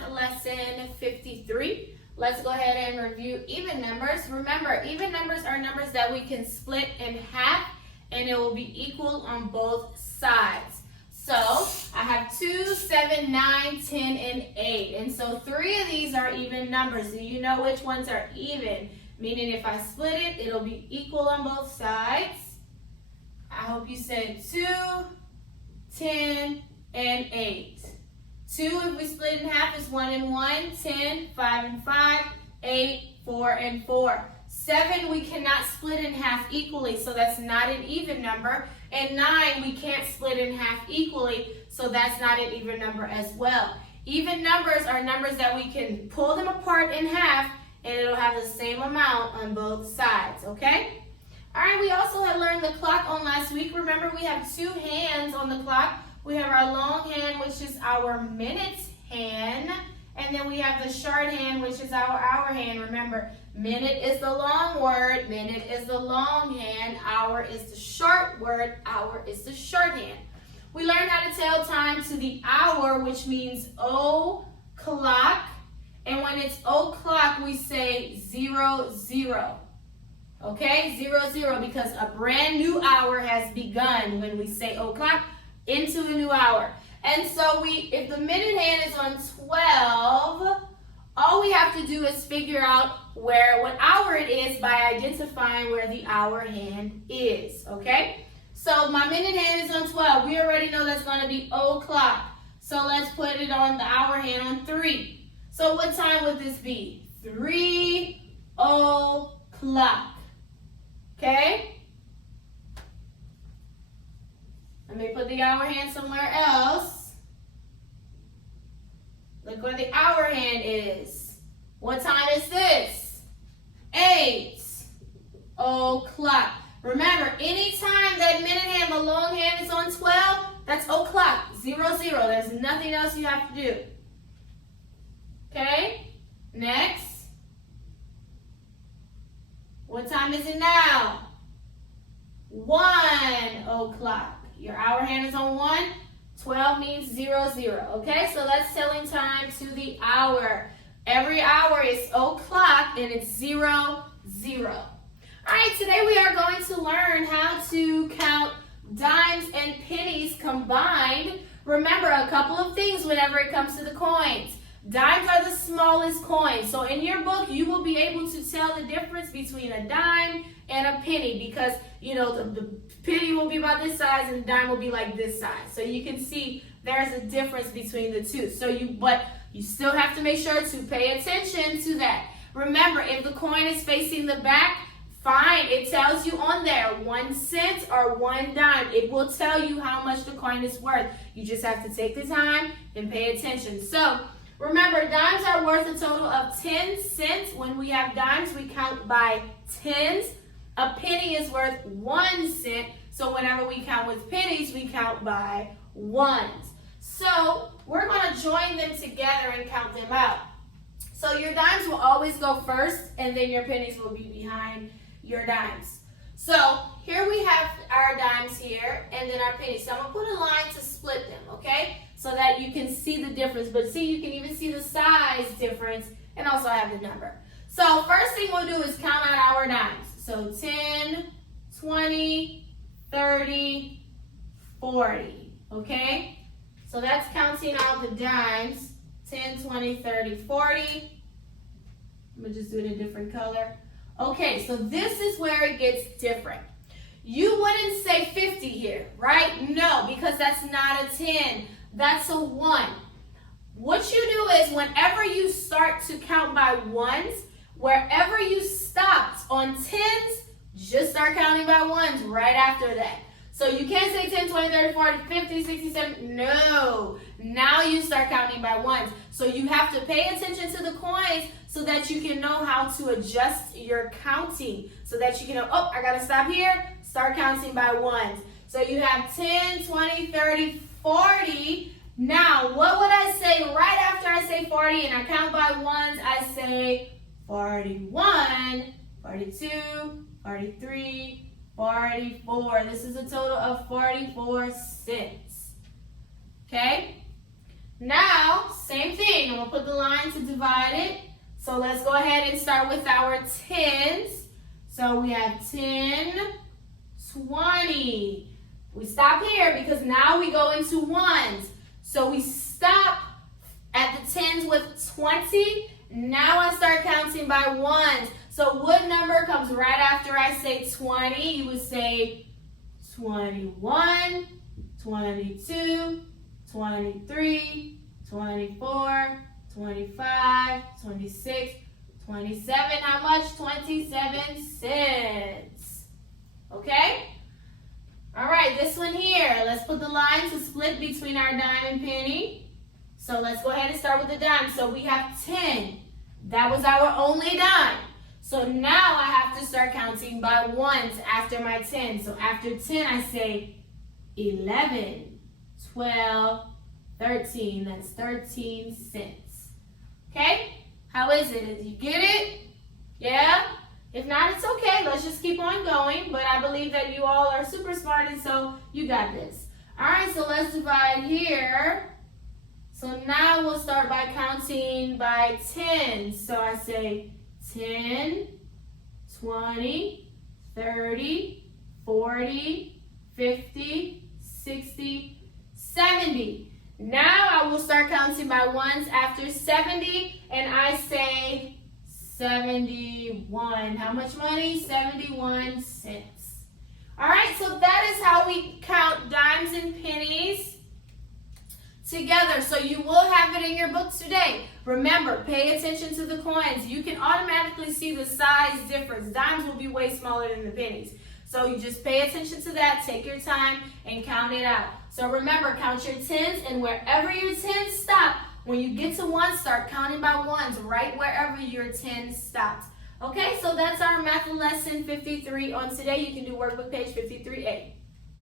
math lesson 53. Let's go ahead and review even numbers. Remember, even numbers are numbers that we can split in half and it will be equal on both sides. So I have 2, 7, 9, 10, and 8. And so 3 of these are even numbers. Do you know which ones are even? Meaning if I split it, it'll be equal on both sides. I hope you said 2, 10, and 8. 2, if we split in half, is 1 and 1. 10, 5 and 5. 8, 4 and 4. 7, we cannot split in half equally, so that's not an even number. And 9, we can't split in half equally, so that's not an even number as well. Even numbers are numbers that we can pull them apart in half, and it'll have the same amount on both sides, okay? All right, we also had learned the clock on last week. Remember, we have 2 hands on the clock. We have our long hand, which is our minutes hand, and then we have the short hand, which is our hour hand. Remember, minute is the long word, minute is the long hand, hour is the short word, hour is the short hand. We learned how to tell time to the hour, which means o'clock, and when it's o'clock, we say 0, 0. Okay, 0, 0, because a brand new hour has begun when we say o'clock into a new hour. And so if the minute hand is on 12, all we have to do is figure out what hour it is by identifying where the hour hand is, okay? So my minute hand is on 12. We already know that's going to be o'clock. So let's put it on the hour hand on 3. So what time would this be? 3 o'clock, okay? Let me put the hour hand somewhere else. Look where the hour hand is. What time is this? 8 o'clock. Remember, anytime that minute hand, the long hand is on 12, that's o'clock, 0, 0. There's nothing else you have to do. Okay, next. What time is it now? 1 o'clock. Your hour hand is on 1. 12 means 0, 0. Okay, so that's telling time to the hour. Every hour is o'clock and it's 0, 0. All right, today we are going to learn how to count dimes and pennies combined. Remember a couple of things whenever it comes to the coins. Dimes are the smallest coins. So in your book, you will be able to tell the difference between a dime and a penny because, you know, the penny will be about this size and the dime will be like this size. So you can see there's a difference between the two. But you still have to make sure to pay attention to that. Remember, if the coin is facing the back, fine. It tells you on there 1 cent or 1 dime. It will tell you how much the coin is worth. You just have to take the time and pay attention. So remember, dimes are worth a total of 10 cents. When we have dimes, we count by tens. A penny is worth 1 cent. So whenever we count with pennies, we count by ones. So we're going to join them together and count them out. So your dimes will always go first, and then your pennies will be behind your dimes. So here we have our dimes here, and then our pennies. So I'm going to put a line to split them, okay? So that you can see the difference. But see, you can even see the size difference and also have the number. So first thing we'll do is count out our dimes. So 10, 20, 30, 40, okay? So that's counting out the dimes. 10, 20, 30, 40. I'm going to just do it in a different color. Okay, so this is where it gets different. You wouldn't say 50 here, right? No, because that's not a 10. That's a 1. What you do is whenever you start to count by ones, wherever you stopped on tens, just start counting by ones right after that. So you can't say 10, 20, 30, 40, 50, 60, 70. No. Now you start counting by ones. So you have to pay attention to the coins so that you can know how to adjust your counting. So that you can know, oh, I got to stop here. Start counting by ones. So you have 10, 20, 30, 40. Now, what would I say right after I say 40 and I count by ones? I say 41, 42, 43, 44. This is a total of 44 cents. Okay? Now, same thing. I'm going to put the line to divide it. So let's go ahead and start with our tens. So we have 10, 20. We stop here because now we go into ones. So we stop at the tens with 20. Now I start counting by ones. So what number comes right after I say 20? You would say 21, 22, 23, 24, 25, 26, 27. How much? 27 cents. Okay? All right, this one here. Let's put the line to split between our dime and penny. So let's go ahead and start with the dime. So we have 10. That was our only dime. So now I have to start counting by ones after my 10. So after 10, I say 11, 12, 13. That's 13 cents. Okay? How is it? Did you get it? Yeah? If not, it's okay. Let's just keep on going. But I believe that you all are super smart, and so you got this. All right, so let's divide here. So now we'll start by counting by 10. So I say 10, 20, 30, 40, 50, 60, 70. Now I will start counting by ones after 70, and I say 71. How much money? 71 cents. All right, so that is how we count dimes and pennies together. So you will have it in your books today. Remember, pay attention to the coins. You can automatically see the size difference. Dimes will be way smaller than the pennies. So you just pay attention to that, take your time, and count it out. So remember, count your tens, and wherever your tens stop, when you get to one, start counting by ones right wherever your 10 stops. Okay, so that's our math lesson 53 on today. You can do workbook page 53A.